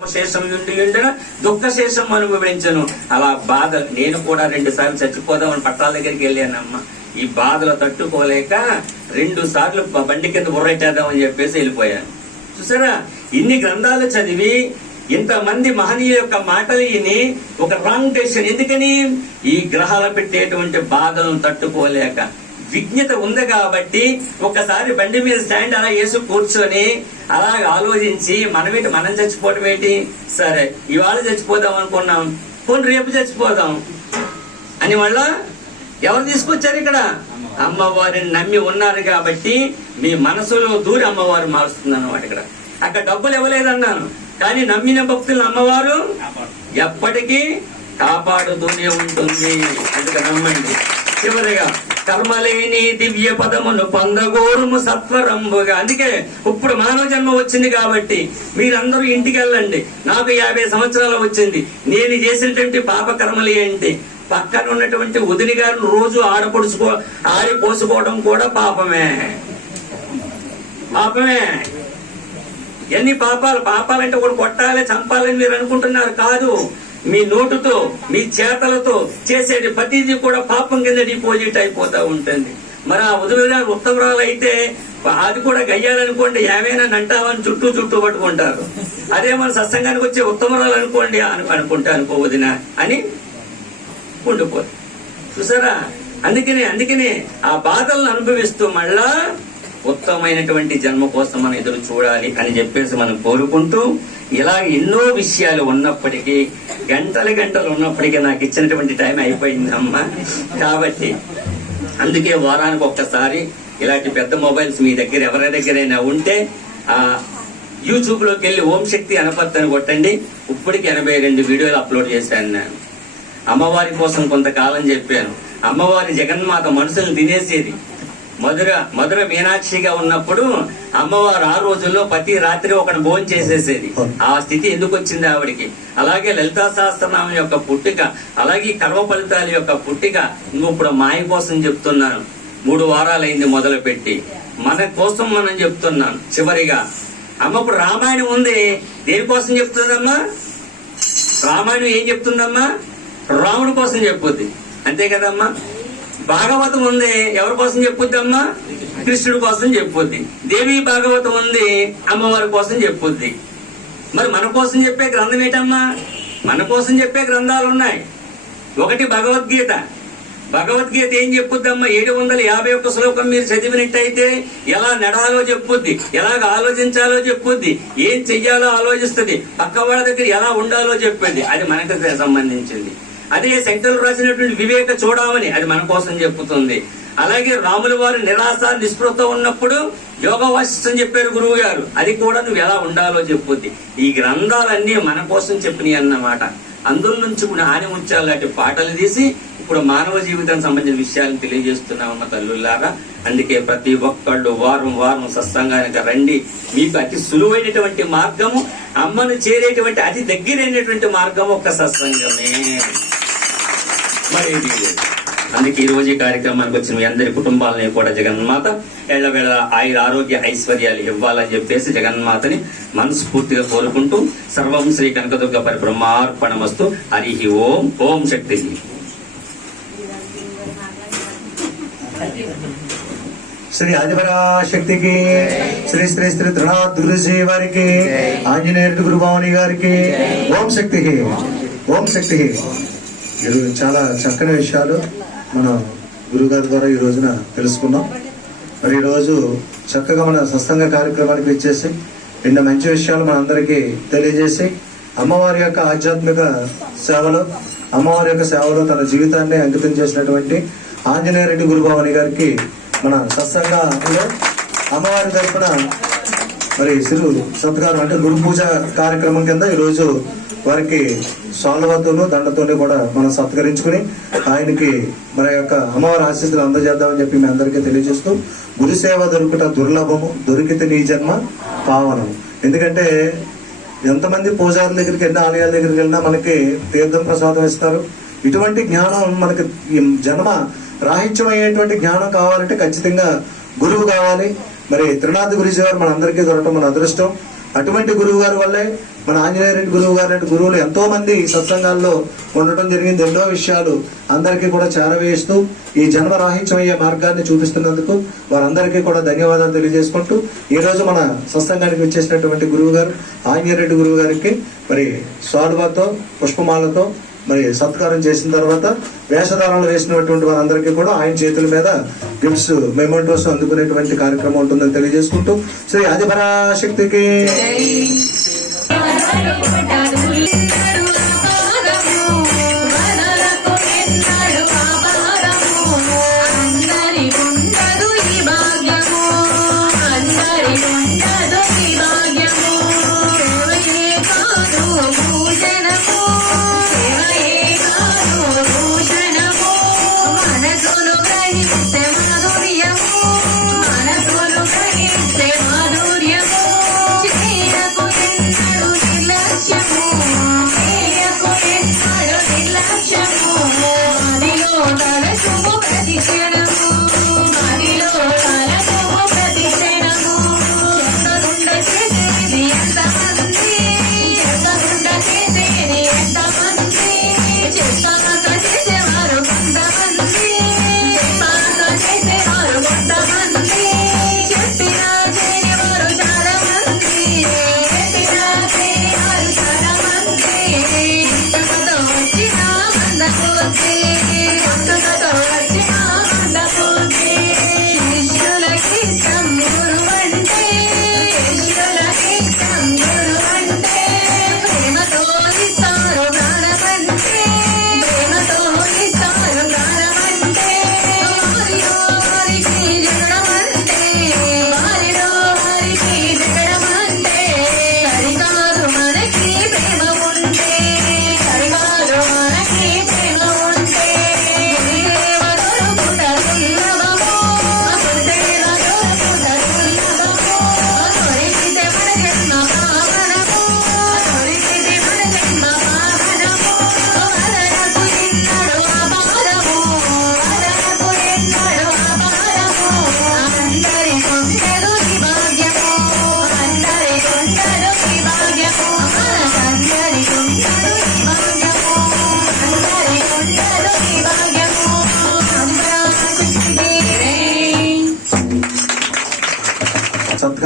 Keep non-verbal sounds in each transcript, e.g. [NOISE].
శేషం ఉండి ఉండిన దుఃఖ శేషం అనుభవించను. అలా బాధ నేను కూడా రెండు సార్లు చచ్చిపోదామని పట్టాల దగ్గరికి వెళ్ళానమ్మ. ఈ బాధలు తట్టుకోలేక రెండు సార్లు బండి కింద బుర్రెట్టేద్దామని చెప్పేసి వెళ్ళిపోయాను. చూసారా? ఇన్ని గ్రంథాలు చదివి ఇంతమంది మహనీయుల యొక్క మాటలు విని ఒక రాంగ్ డెసిషన్. ఎందుకని? ఈ గ్రహాలు పెట్టేటువంటి బాధలను తట్టుకోలేక. విజ్ఞత ఉంది కాబట్టి ఒకసారి బండి మీద స్టాండ్ అలా వేసి కూర్చొని అలా ఆలోచించి మనమేంటి మనం చచ్చిపోవటం ఏంటి? సరే ఇవాళ చచ్చిపోదాం అనుకున్నాం. పోనీ రేపు చచ్చిపోదాం. అని మళ్ళా ఎవరు తీసుకొచ్చారు ఇక్కడ? అమ్మవారిని నమ్మి ఉన్నారు కాబట్టి మీ మనసులో దూరి అమ్మవారు మారుస్తుంది అన్నమాట ఇక్కడ. అక్కడ డబ్బులు ఇవ్వలేదన్నాను. కానీ నమ్మిన భక్తులను అమ్మవారు ఎప్పటికీ కాపాడుతూనే ఉంటుంది. అందుకే నమ్మండి. చివరిగా కర్మలేని దివ్య పదమును పొందగోరుము సత్వరంబుగా అందుకే ఇప్పుడు మానవ జన్మ వచ్చింది కాబట్టి మీరందరూ ఇంటికి వెళ్ళండి. నాకు యాభై సంవత్సరాలు వచ్చింది. నేను చేసినటువంటి పాప కర్మలు ఏంటి? పక్కన ఉన్నటువంటి వదిలి గారిని రోజు ఆడపడుచుకో ఆడి పోసుకోవడం కూడా పాపమే. పాపమే. ఎన్ని పాపాలు పాపాలంటే ఒకటి కొట్టాలి చంపాలని మీరు అనుకుంటున్నారు. కాదు. మీ నోటుతో మీ చేతలతో చేసేది ప్రతిదీ కూడా పాపం కింద డిపాజిట్ అయిపోతా ఉంటుంది. మరి ఆ ఉదయం ఉత్తమరాలు అయితే అది కూడా గయ్యాలనుకోండి ఏమైనా నంటావని చుట్టూ చుట్టూ పట్టుకుంటారు. అదే మన సత్సంగానికి వచ్చే ఉత్తమరాలు అనుకోండి అను అనుకుంటా అనుకో అని ఉండిపోదు చూసారా? అందుకనే అందుకనే ఆ బాధలను అనుభవిస్తూ మళ్ళా ఉత్తమమైనటువంటి జన్మ కోసం మనం ఎదురు చూడాలి అని చెప్పేసి మనం కోరుకుంటూ ఇలా ఎన్నో విషయాలు ఉన్నప్పటికీ గంటలు గంటలు ఉన్నప్పటికీ నాకు ఇచ్చినటువంటి టైం అయిపోయిందమ్మా. కాబట్టి అందుకే వారానికి ఒక్కసారి ఇలాంటి పెద్ద మొబైల్స్ మీ దగ్గర ఎవరి దగ్గరైనా ఉంటే ఆ యూట్యూబ్లోకి వెళ్ళి ఓం శక్తి కొట్టండి. ఇప్పటికి ఎనభై రెండు వీడియోలు అప్లోడ్ చేశాను నేను. అమ్మవారి కోసం కొంతకాలం చెప్పాను. అమ్మవారి జగన్మాత మనుషులను తినేసేది. మధుర మధుర మీనాక్షిగా ఉన్నప్పుడు అమ్మవారు ఆ రోజుల్లో ప్రతి రాత్రి ఒకటి భోజనం చేసేసేది. ఆ స్థితి ఎందుకు వచ్చింది ఆవిడికి? అలాగే లలితా సహస్రనామం యొక్క పుట్టిక అలాగే కర్మ ఫలితాల యొక్క పుట్టిక ఇప్పుడు మాయ కోసం చెప్తున్నాను. మూడు వారాలైంది మొదలు పెట్టి మన కోసం మనం చెప్తున్నాను. చివరిగా అమ్మ ఇప్పుడు రామాయణం ఉంది. దేనికోసం చెప్తుందమ్మా? రామాయణం ఏం చెప్తుందమ్మా? రాముడి కోసం చెప్పుద్ది. అంతే కదమ్మా? భాగవతం ఉంది. ఎవరి కోసం చెప్పుద్దమ్మా కృష్ణుడి కోసం చెప్పుద్ది. దేవి భాగవతం ఉంది అమ్మవారి కోసం చెప్పుద్ది. మరి మన కోసం చెప్పే గ్రంథం ఏంటమ్మా? మన కోసం చెప్పే గ్రంథాలు ఉన్నాయి. ఒకటి భగవద్గీత. భగవద్గీత ఏం చెప్పుద్దమ్మా ఏడు వందల యాభై ఒక్క శ్లోకం మీరు చదివినట్టయితే ఎలా నడాలో చెప్పుద్ది ఎలాగ ఆలోచించాలో చెప్పుద్ది ఏం చెయ్యాలో ఆలోచిస్తుంది పక్క వాళ్ళ దగ్గర ఎలా ఉండాలో చెప్పింది. అది మనకు సంబంధించింది. అదే శంకరులు రాసినటువంటి వివేక చూడమని అది మన కోసం చెప్పుతుంది అలాగే రాముల వారు నిరాశ నిస్పృహతో ఉన్నప్పుడు యోగ వాసిష్టం చెప్పారు గురువు గారు అది కూడా నువ్వు ఎలా ఉండాలో చెప్పుద్ది. ఈ గ్రంథాలన్నీ మన కోసం చెప్పినాయి అన్నమాట. అందులో నుంచి కూడా హాని లాంటి పాటలు తీసి ఇప్పుడు మానవ జీవితానికి సంబంధించిన విషయాలను తెలియజేస్తున్నామన్న తల్లులారా అందుకే ప్రతి ఒక్కళ్ళు వారం వారం సత్సంగానికి రండి. మీకు అతి సులువైనటువంటి మార్గము అమ్మను చేరేటువంటి అతి దగ్గరైనటువంటి మార్గం ఒక్క సత్సంగమే. లేదు. అందుకే ఈ రోజు ఈ కార్యక్రమానికి వచ్చిన మీ అందరి కుటుంబాలని కూడా జగన్మాత ఎళ్ళవేళ ఆయుర ఆరోగ్య ఐశ్వర్యాలు ఇవ్వాలని చెప్పేసి జగన్మాతని మనస్ఫూర్తిగా కోరుకుంటూ సర్వం శ్రీ కనకదుర్గ పరిబ్రహ్మార్పణమస్తు హరి ఓం ఓం శక్తి. శ్రీ ఆదిపరాశక్తికి శ్రీ శ్రీ శ్రీ త్రినాథ్ గురుజీ వారికి ఆంజనేయుడు గురుభావని గారికి ఓం శక్తికి ఓం శక్తికి. ఈరోజు చాలా చక్కని విషయాలు మన గురుగారి ద్వారా ఈ రోజున తెలుసుకున్నాం. మరి ఈరోజు చక్కగా మన సత్సంగ కార్యక్రమానికి ఇచ్చేసి ఎన్నో మంచి విషయాలు మనందరికీ తెలియజేసి అమ్మవారి యొక్క ఆధ్యాత్మిక సేవలో అమ్మవారి యొక్క సేవలో తన జీవితాన్ని అంకితం చేసినటువంటి ఆంజనేయ రెడ్డి గురుభావని గారికి మన సత్సంగంలో అమ్మవారి తరపున మరి సిరు సత్కారం అంటే గురు పూజ కార్యక్రమం కింద ఈరోజు వారికి సాల్వతోనూ దండతోనూ కూడా మనం సత్కరించుకుని ఆయనకి మన యొక్క అమ్మవారి ఆశీస్సులు అందజేద్దామని చెప్పి మీ అందరికీ తెలియజేస్తూ గురు సేవ దొరుకుట దుర్లభము దొరికితే నీ జన్మ పావనం ఎందుకంటే ఎంతమంది పూజారుల దగ్గరికి వెళ్ళినా ఆలయాల దగ్గరికి వెళ్ళినా మనకి తీర్థం ప్రసాదం ఇస్తారు. ఇటువంటి జ్ఞానం మనకి జన్మ రాహిత్యం అయ్యేటువంటి జ్ఞానం కావాలంటే ఖచ్చితంగా గురువు కావాలి. మరి త్రినాథ్ గురుజీ గారు మనందరికీ దొరకడం మన అదృష్టం. అటువంటి గురువు గారి వల్లే మన ఆంజనేయ రెడ్డి గురువు గారు లాంటి గురువులు ఎంతో మంది సత్సంగాల్లో ఉండటం జరిగింది. ఎన్నో విషయాలు అందరికీ కూడా చేరవేస్తూ ఈ జన్మ రాహిత్యమయ్యే మార్గాన్ని చూపిస్తున్నందుకు వారందరికీ కూడా ధన్యవాదాలు తెలియజేసుకుంటూ ఈ రోజు మన సత్సంగానికి వచ్చేసినటువంటి గురువు గారు ఆంజనేయ రెడ్డి గురువు గారికి మరి స్వాడువాతో పుష్పమాలతో మరి సత్కారం చేసిన తర్వాత వేషధారణలు వేసినటువంటి వారందరికీ కూడా ఆయన చేతుల మీద గిఫ్ట్స్ మెమోటోస్ అందుకునేటువంటి కార్యక్రమం ఉంటుందని తెలియజేసుకుంటూ శ్రీ ఆదిపరాశక్తికి.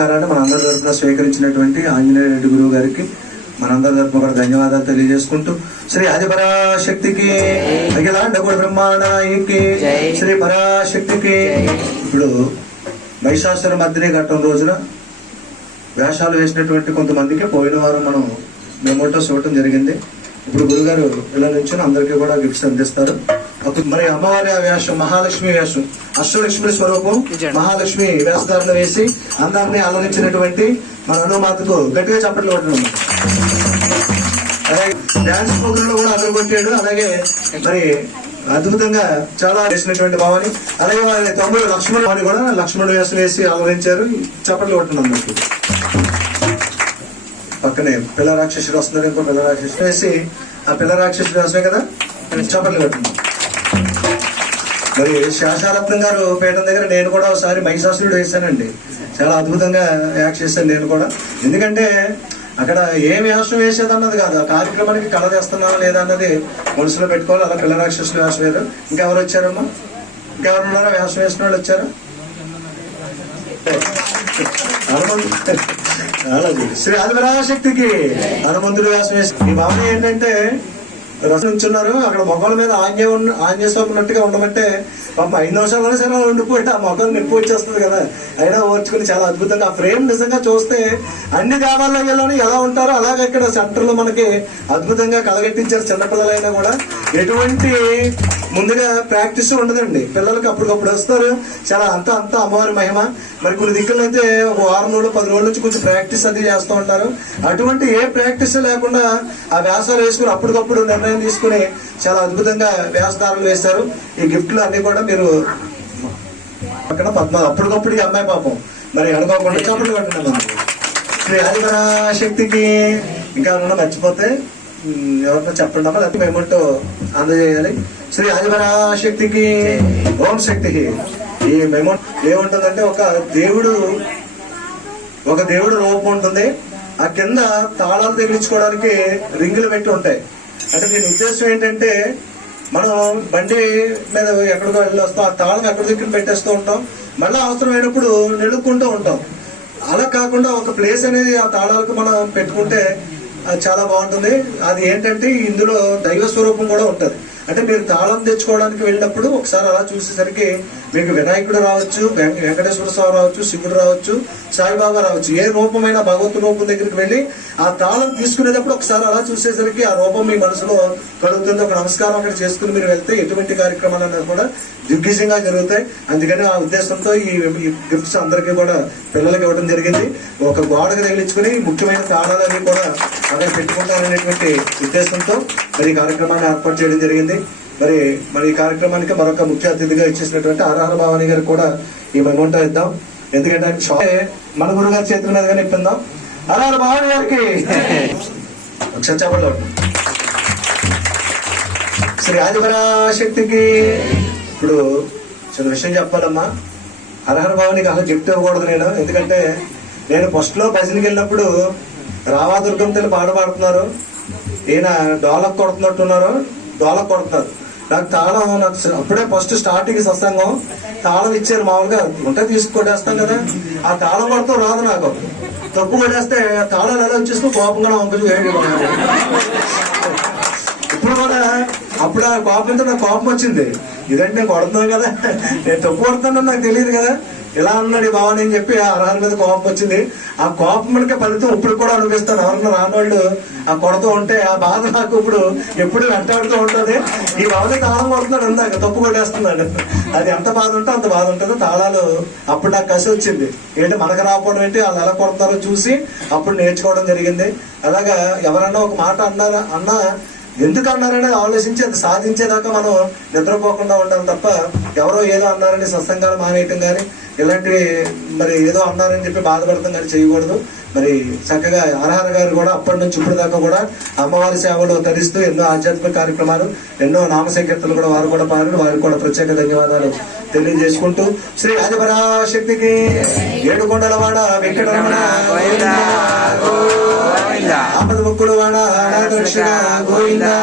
సత్కారాన్ని మనందరి తరఫున స్వీకరించినటువంటి ఆంజనేయ రెడ్డి గురువు గారికి మనందరి తరఫున కూడా ధన్యవాదాలు తెలియజేసుకుంటూ శ్రీ ఆదిపరాశక్తికి అఖిలాండ గురు బ్రహ్మాండానికి శ్రీ పరాశక్తికి. ఇప్పుడు మహిషాసుర మధ్యనే ఘట్టం రోజున వేషాలు వేసినటువంటి కొంతమందికి పోయిన వారం మనం మెమోటోస్ ఇవ్వటం జరిగింది. ఇప్పుడు గురుగారు ఇలా నుంచి అందరికీ కూడా గిఫ్ట్స్ అందిస్తారు. మరి అమ్మవారి ఆ వేషం మహాలక్ష్మి వేషం అష్టలక్ష్మి స్వరూపం మహాలక్ష్మి వేషధారణ వేసి అందరినీ అలరించినటువంటి మన అనుమాతకు గట్టిగా చప్పట్లు కొట్టడం. అలాగే డాన్స్ ప్రోగ్రామ్లో కూడా అందరు కొట్టాడు. అలాగే మరి అద్భుతంగా చాలా చేసినటువంటి భావాన్ని అలాగే వారి తమ్ముడు లక్ష్మణ్ వారిని కూడా లక్ష్మణుడు వేషం వేసి అలరించారు చప్పట్లు కొట్టడం పక్కనే పిల్ల రాక్షసుడు వస్తున్నాడు ఇంకో పిల్ల రాక్షసుడు. వేసి ఆ పిల్ల రాక్షసుడు వేసమే కదా చప్పట్లు కొట్టింది మరి శేషారత్నం గారు పీఠం దగ్గర నేను కూడా ఒకసారి మహిషాసురుడు వేశానండి. చాలా అద్భుతంగా యాక్ట్ చేశాను నేను కూడా. ఎందుకంటే అక్కడ ఏం వేషం వేసేది అన్నది కాదు. ఆ కార్యక్రమానికి కళ తెస్తున్నావా లేదా అన్నది మనసులో పెట్టుకోవాలి. అలా పిల్ల రాక్షసులు వేషం వేరు ఇంకెవరు వచ్చారమ్మా? ఇంకెవరు ఉన్నారా? వేషం వేసిన వాళ్ళు వచ్చారా? హనుమంతు [LAUGHS] అలాగే. శ్రీ ఆదిపరాశక్తికి హనుమంతుడు వేషం వేసి ఈ భావన ఏంటంటే రసం ఉంచున్నారు. అక్కడ మొక్కల మీద ఆంజే ఉన్న ఆంజనేయ ఉన్నట్టుగా ఉండమంటే పాపం ఐదు నిమిషాల్లోనే సరే అలా ఉండిపోయి ఆ మొక్కలు నొప్పి వచ్చేస్తుంది కదా. అయినా ఓర్చుకుని చాలా అద్భుతంగా ఆ ఫ్రేమ్ నిజంగా చూస్తే అన్ని దేవాలయాల్లోని ఎలా ఉంటారో అలాగే ఇక్కడ సెంటర్లో మనకి అద్భుతంగా కలగట్టించారు చిన్నపిల్లలైనా కూడా. ఎటువంటి ముందుగా ప్రాక్టీస్ ఉండదండి. పిల్లలకి అప్పటికప్పుడు వస్తారు. చాలా అంత అంత అమ్మవారి మహిమ. మరి కొన్ని దిక్కులు అయితే ఒక వారం రోజులు పది రోజుల నుంచి కొంచెం ప్రాక్టీస్ అది చేస్తూ ఉంటారు. అటువంటి ఏ ప్రాక్టీస్ లేకుండా ఆ వ్యాసాలు వేసుకుని అప్పటికప్పుడు నిర్ణయం తీసుకుని చాలా అద్భుతంగా వ్యాసదారులు వేశారు. ఈ గిఫ్ట్లు అన్ని కూడా మీరు పక్కన పద్మ అప్పటికప్పుడు ఈ అమ్మాయి పాపం. మరి అనుకోకుండా చప్పట్లు కొట్టండి శ్రీ ఆదిపరాశక్తికి ఇంకా మర్చిపోతే ఎవరినో చెప్పండి అమ్మా లేకపోతే ఏమంటో అందజేయాలి. శ్రీ ఆదిపరాశక్తికి ఓం శక్తికి ఈ మేము ఏముంటుందంటే ఒక దేవుడు ఒక దేవుడు రూపం ఉంటుంది. ఆ కింద తాళాలు తగిలించుకోవడానికి రింగులు పెట్టి ఉంటాయి. అంటే దీని ఉద్దేశం ఏంటంటే మనం బండి మీద ఎక్కడికో వెళ్ళి వస్తాం ఆ తాళం ఎక్కడ దగ్గర పెట్టేస్తూ ఉంటాం. మళ్ళీ అవసరమైనప్పుడు నిలుక్కుంటూ ఉంటాం. అలా కాకుండా ఒక ప్లేస్ అనేది ఆ తాళాలకు మనం పెట్టుకుంటే అది చాలా బాగుంటుంది. అది ఏంటంటే ఇందులో దైవ స్వరూపం కూడా ఉంటుంది. అంటే మీరు తాళం తెచ్చుకోవడానికి వెళ్ళినప్పుడు ఒకసారి అలా చూసేసరికి మీకు వినాయకుడు రావచ్చు వెంక- వెంకటేశ్వర స్వామి రావచ్చు శివుడు రావచ్చు సాయిబాబా రావచ్చు. ఏ రూపమైన భగవత్ రూపం దగ్గరికి వెళ్ళి ఆ తాళం తీసుకునేటప్పుడు ఒకసారి అలా చూసేసరికి ఆ రూపం మీ మనసులో కలుగుతుంది. ఒక నమస్కారం అక్కడ చేసుకుని మీరు వెళ్తే ఎటువంటి కార్యక్రమాలన్నా కూడా దిగ్విజయంగా జరుగుతాయి. అందుకని ఆ ఉద్దేశంతో ఈ గిఫ్ట్స్ అందరికీ కూడా పిల్లలకి ఇవ్వడం జరిగింది. ఒక గోడకు తగిలించుకుని ముఖ్యమైన తాళాలన్నీ కూడా అక్కడ పెట్టుకుంటారనేటువంటి ఉద్దేశంతో మరి ఈ కార్యక్రమాన్ని ఏర్పాటు చేయడం జరిగింది. మరి మరి ఈ కార్యక్రమానికి మరొక ముఖ్య అతిథిగా ఇచ్చేసినటువంటి ఆర్ఆర్ భవాని గారు కూడా ఈ మెమోంటో ఇద్దాం. ఎందుకంటే మన గురుగారి చేతుల మీదుగానే ఇప్పిందాం ఆర్ఆర్ భవాని గారికి ఒకసారి చెప్పండి శ్రీ ఆదిపరాశక్తికి ఇప్పుడు చిన్న విషయం చెప్పాలమ్మా. హరహర భవానికి అసలు గిఫ్ట్ ఇవ్వకూడదు నేను. ఎందుకంటే నేను ఫస్ట్లో భజనకి వెళ్ళినప్పుడు రావా దుర్గం తెలు పాట పాడుతున్నారు. ఈయన డోలక్ కొడుతున్నట్టున్నారు. డోలక్ కొడుతున్నారు. నాకు తాళం నాకు అప్పుడే ఫస్ట్ స్టార్టింగ్ సత్సంగం. తాళం ఇచ్చారు మామూలుగా. ఉంటే తీసుకు కదా. ఆ తాళం కొడుతూ రాదు నాకు. తప్పు కొట్టేస్తే తాళాలు ఎలా వచ్చేసుకుని కోపంగా నా ఇప్పుడు కూడా అప్పుడు ఆ కోపంతో నాకు కోపం వచ్చింది. ఇదంటే నేను కొడుతున్నాను కదా. నేను తప్పు కొడుతున్నాను నాకు తెలియదు కదా. ఇలా అన్నాడు ఈ భావన అని చెప్పి ఆ అర్హత మీద కోపం వచ్చింది. ఆ కోపం మనకి ఫలితం ఇప్పుడు కూడా అనిపిస్తాను ఎవరన్నా రానోళ్ళు ఆ కొడుతూ ఉంటే ఆ బాధ నాకు ఇప్పుడు ఎప్పుడు వెంటాడుతూ ఉంటుంది. ఈ బావని తాళం కొడుతున్నాడు ఇందాక తప్పు కొట్టేస్తున్నాడు. అది ఎంత బాధ ఉంటే అంత బాధ ఉంటుంది. తాళాలు అప్పుడు నాకు కసి వచ్చింది. ఏంటి మనకు రాకపోవడం ఏంటి? వాళ్ళు ఎలా కొడతారో చూసి అప్పుడు నేర్చుకోవడం జరిగింది. అలాగా ఎవరన్నా ఒక మాట అన్నారా అన్నా ఎందుకు అన్నారని ఆలోచించి అది సాధించేదాకా మనం నిద్రపోకుండా ఉండాలి తప్ప ఎవరో ఏదో అన్నారని సత్సంగాలు మానేయటం కానీ ఇలాంటివి మరి ఏదో అన్నారని చెప్పి బాధపడటం కానీ చేయకూడదు. మరి చక్కగా ఆర్ఆర్ గారు కూడా అప్పటి నుంచి ఇప్పుడు దాకా కూడా అమ్మవారి సేవలు తరిస్తూ ఎన్నో ఆధ్యాత్మిక కార్యక్రమాలు ఎన్నో నామ సంకీర్తనలు కూడా వారు కూడా పాడారు. వారికి కూడా ప్రత్యేక ధన్యవాదాలు. తెలియజేసుకుంటూ శ్రీ ఆదిపరాశక్తికి ఏడుకొండలవాడ వెంకటరమణ గోవిందా ఆపద వాడ గోవిందా.